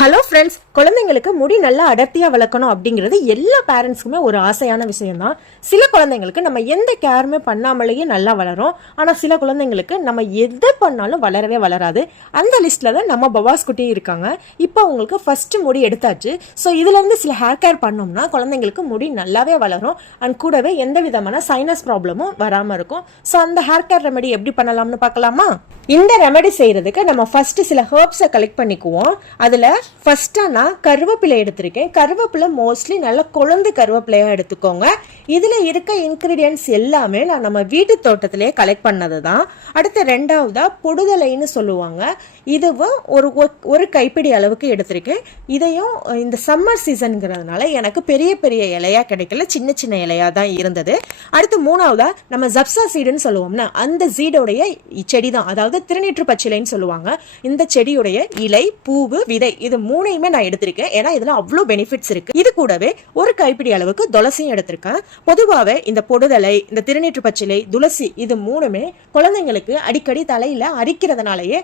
Hello friends குழந்தைங்களுக்கு முடி நல்லா அடர்த்தியாக வளர்க்கணும் அப்படிங்கிறது எல்லா பேரண்ட்ஸ்க்குமே ஒரு ஆசையான விஷயம்தான். சில குழந்தைங்களுக்கு நம்ம எந்த கேருமே பண்ணாமலேயே நல்லா வளரும். ஆனால் சில குழந்தைங்களுக்கு நம்ம எதை பண்ணாலும் வளரவே வளராது. அந்த லிஸ்ட்டில் தான் நம்ம பவாஸ் குட்டியும் இருக்காங்க. இப்போ அவங்களுக்கு ஃபஸ்ட்டு முடி எடுத்தாச்சு. ஸோ இதுலேருந்து சில ஹேர் கேர் பண்ணோம்னா குழந்தைங்களுக்கு முடி நல்லாவே வளரும். அண்ட் கூடவே எந்த விதமான சைனஸ் ப்ராப்ளமும் வராமல் இருக்கும். ஸோ அந்த ஹேர் கேர் ரெமெடி எப்படி பண்ணலாம்னு பார்க்கலாமா? இந்த ரெமெடி செய்கிறதுக்கு நம்ம ஃபஸ்ட்டு சில ஹெர்ப்ஸை கலெக்ட் பண்ணிக்குவோம். அதில் ஃபஸ்ட்டாக நான் கருவேப்பிலை எடுத்திருக்கேன். கருவேப்பிலை மோஸ்ட்லி நல்ல குழந்தை கருவேப்பிலையாக எடுத்துக்கோங்க. இதில் இருக்க இன்க்ரீடியன்ஸ் எல்லாமே நான் நம்ம வீட்டு தோட்டத்திலேயே கலெக்ட் பண்ணது தான் அடுத்து ரெண்டாவதாக பொடுதலைன்னு சொல்லுவாங்க. இதுவும் ஒரு ஒரு கைப்பிடி அளவுக்கு எடுத்திருக்கேன். இதையும் இந்த சம்மர் சீசனுங்கிறதுனால எனக்கு பெரிய பெரிய இலையா கிடைக்கல. சின்ன சின்ன இலையாக தான் இருந்தது. அடுத்து மூணாவதாக நம்ம ஜப்சா சீடுன்னு சொல்லுவோம்னா அந்த சீடோடைய செடி தான் அதாவது திருநீற்று பச்சிலைன்னு சொல்லுவாங்க. இந்த செடியுடைய இலை பூவு விதை இது மூணையுமே நான் எடுத்திருக்கேன். ஏன்னா இதுல அவ்வளோ பெனிஃபிட்ஸ் இருக்கு. இது கூடவே ஒரு கைப்பிடி அளவுக்கு துளசியும் எடுத்திருக்கேன். பொதுவாகவே இந்த பொடுதலை இந்த திருநீற்று பச்சிலை துளசி இது மூணுமே குழந்தைங்களுக்கு அடிக்கடி தலையில அரிக்கிறதுனாலயே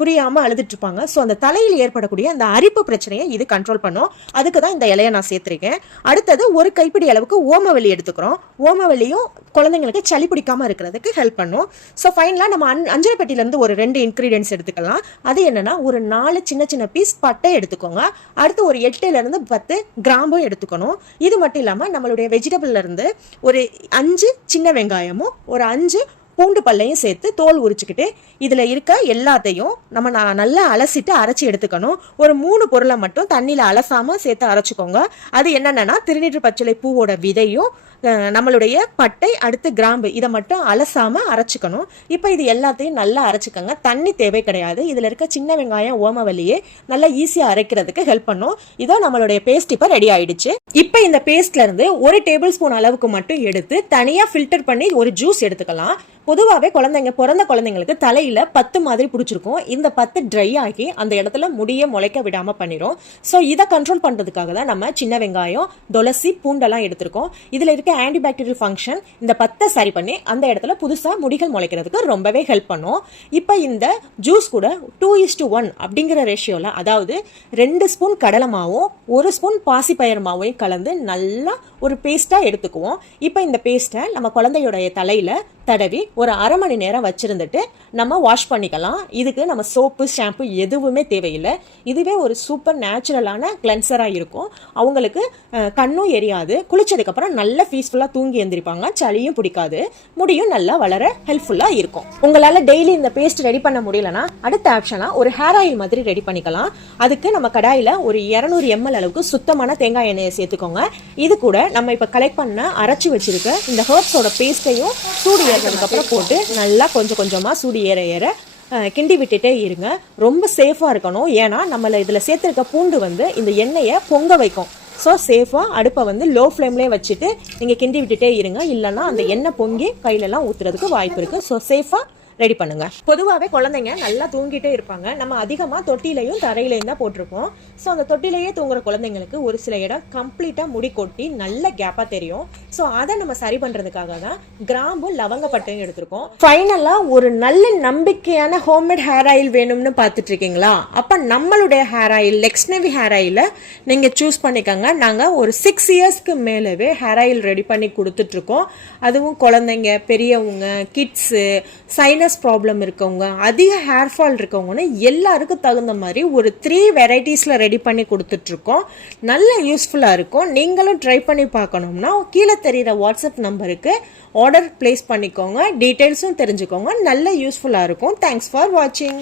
புரியாமல் புரியாம அழுதுட்டு இருப்பாங்க ஸோ அந்த தலையில் ஏற்படக்கூடிய அந்த அரிப்பு பிரச்சனையை இது கண்ட்ரோல் பண்ணும். அதுக்கு தான் இந்த இலையை நான் சேர்த்திருக்கேன். அடுத்தது ஒரு கைப்பிடி அளவுக்கு ஓமவல்லி எடுத்துக்கிறோம். ஓமவல்லியும் குழந்தைங்களுக்கு சளி பிடிக்காம இருக்கிறதுக்கு ஹெல்ப் பண்ணும். ஸோ ஃபைனலாக நம்ம அன் அஞ்சரைப்பட்டியில ஒரு ரெண்டு இன்க்ரீடியன்ஸ் எடுத்துக்கலாம். அது என்னன்னா ஒரு நாலு சின்ன சின்ன பீஸ் பட்டை எடுத்துக்கோங்க. அடுத்து ஒரு எட்டுலேருந்து பத்து கிராம்பும் எடுத்துக்கணும். இது மட்டும் இல்லாமல் நம்மளுடைய வெஜிடபிள்ல இருந்து ஒரு அஞ்சு சின்ன வெங்காயமும் ஒரு அஞ்சு பூண்டு பல்லையும் சேர்த்து தோல் உரிச்சுக்கிட்டு இதில் இருக்க எல்லாத்தையும் நம்ம நான் நல்லா அலசிட்டு அரைச்சி எடுத்துக்கணும். ஒரு மூணு பொருளை மட்டும் தண்ணியில் அலசாமல் சேர்த்து அரைச்சிக்கோங்க. அது என்னென்னா திருநீற்று பச்சிலை பூவோட விதையும் நம்மளுடைய பட்டை அடுத்து கிராம்பு இதை மட்டும் அலசாமல் அரைச்சிக்கணும். இப்போ இது எல்லாத்தையும் நல்லா அரைச்சிக்கோங்க. தண்ணி தேவை கிடையாது. இதில் இருக்க சின்ன வெங்காயம் ஓமவல்லியே நல்லா ஈஸியாக அரைக்கிறதுக்கு ஹெல்ப் பண்ணும். இதோ நம்மளுடைய பேஸ்ட் இப்போ ரெடி ஆயிடுச்சு. இப்போ இந்த பேஸ்ட்லேருந்து ஒரு டேபிள் ஸ்பூன் அளவுக்கு மட்டும் எடுத்து தனியாக ஃபில்டர் பண்ணி ஒரு ஜூஸ் எடுத்துக்கலாம். பொதுவாகவே குழந்தைங்க பிறந்த குழந்தைங்களுக்கு தலையில் பத்து மாதிரி பிடிச்சிருக்கும். இந்த பத்து ட்ரை ஆகி அந்த இடத்துல முடிய முளைக்க விடாமல் பண்ணிடும் ஸோ இதை கண்ட்ரோல் பண்ணுறதுக்காக தான் நம்ம சின்ன வெங்காயம் துளசி பூண்டெல்லாம் எடுத்திருக்கோம். இதில் இருக்க ஆன்டிபாக்டீரியல் ஃபங்க்ஷன் இந்த பத்தை சரி பண்ணி அந்த இடத்துல புதுசாக முடிகள் முளைக்கிறதுக்கு ரொம்பவே ஹெல்ப் பண்ணும். இப்போ இந்த ஜூஸ் கூட டூ இஸ் டு ஒன் அப்படிங்கிற ரேஷியோவில் அதாவது ரெண்டு ஸ்பூன் கடலை மாவும் ஒரு ஸ்பூன் பாசிப்பயர் மாவையும் கலந்து நல்லா ஒரு பேஸ்ட்டாக எடுத்துக்குவோம். இப்போ இந்த பேஸ்ட்டை நம்ம குழந்தையோடைய தலையில் தடவி ஒரு அரை மணி நேரம் வச்சுருந்துட்டு நம்ம வாஷ் பண்ணிக்கலாம். இதுக்கு நம்ம சோப்பு ஷாம்பு எதுவுமே தேவையில்லை. இதுவே ஒரு சூப்பர் நேச்சுரலான கிளென்சராக இருக்கும். அவங்களுக்கு கண்ணும் எரியாது. குளிச்சதுக்கப்புறம் நல்ல பீஸ்ஃபுல்லாக தூங்கி எந்திரிப்பாங்க. சளியும் பிடிக்காது. முடியும் நல்லா வளர ஹெல்ப்ஃபுல்லாக இருக்கும். உங்களால் டெய்லி இந்த பேஸ்ட் ரெடி பண்ண முடியலனா அடுத்த ஆப்ஷனாக ஒரு ஹேர் ஆயில் மாதிரி ரெடி பண்ணிக்கலாம். அதுக்கு நம்ம கடாயில் ஒரு இரநூறு எம்எல் அளவுக்கு சுத்தமான தேங்காய் எண்ணெயை சேர்த்துக்கோங்க. இது கூட நம்ம இப்போ கலெக்ட் பண்ண அரைச்சி வச்சுருக்க இந்த ஹர்ப்ஸோட பேஸ்ட்டையும் சூடு ஏறினதுக்கப்புறம் போட்டு நல்லா கொஞ்சம் கொஞ்சமாக சூடு ஏற ஏற கிண்டி விட்டுட்டே இருங்க. ரொம்ப சேஃபாக இருக்கணும். ஏன்னா நம்மளை இதில் சேர்த்துருக்க பூண்டு வந்து இந்த எண்ணெயை பொங்க வைக்கும். ஸோ சேஃபாக அடுப்பை வந்து லோ ஃப்ளேம்லேயே வச்சுட்டு நீங்கள் கிண்டி விட்டுட்டே இருங்க. இல்லைன்னா அந்த எண்ணெய் பொங்கி கையிலலாம் ஊற்றுறதுக்கு வாய்ப்பு இருக்குது ஸோ சேஃபாக ரெடி பண்ணுங்க. பொதுவாகவே குழந்தைங்க நல்லா தூங்கிட்டே இருப்பாங்க. நம்ம அதிகமாக தொட்டிலையும் தரையிலையும் தான் போட்டிருப்போம். ஸோ அந்த தொட்டிலையே தூங்குற குழந்தைங்களுக்கு ஒரு சில இடம் கம்ப்ளீட்டாக முடி கொட்டி நல்ல கேப்பாக தெரியும். ஸோ அதை நம்ம சரி பண்ணுறதுக்காக தான் கிராம்பு லவங்கப்பட்டையும் எடுத்திருக்கோம். ஃபைனலாக ஒரு நல்ல நம்பிக்கையான ஹோம்மேட் ஹேர் ஆயில் வேணும்னு பார்த்துட்டு இருக்கீங்களா அப்போ நம்மளுடைய ஹேர் ஆயில் லெக்ஸ்னவி ஹேர் ஆயிலை நீங்கள் சூஸ் பண்ணிக்கோங்க. நாங்கள் ஒரு சிக்ஸ் இயர்ஸ்க்கு மேலவே ஹேர் ஆயில் ரெடி பண்ணி கொடுத்துட்ருக்கோம். அதுவும் குழந்தைங்க பெரியவங்க கிட்ஸு சைனஸ் ப்ராப்ளம் இருக்கவங்க அதிக ஹேர் ஃபால் இருக்கவங்கன்னு எல்லாருக்கும் தகுந்த மாதிரி ஒரு த்ரீ வெரைட்டிஸில் ரெடி பண்ணி கொடுத்துட்ருக்கோம். நல்ல யூஸ்ஃபுல்லாக இருக்கும். நீங்களும் ட்ரை பண்ணி பார்க்கணும்னா கீழே தெரிகிற வாட்ஸ்அப் நம்பருக்கு ஆர்டர் ப்ளேஸ் பண்ணிக்கோங்க. டீட்டெயில்ஸும் தெரிஞ்சுக்கோங்க. நல்ல யூஸ்ஃபுல்லாக இருக்கும். தேங்க்ஸ் ஃபார் வாட்சிங்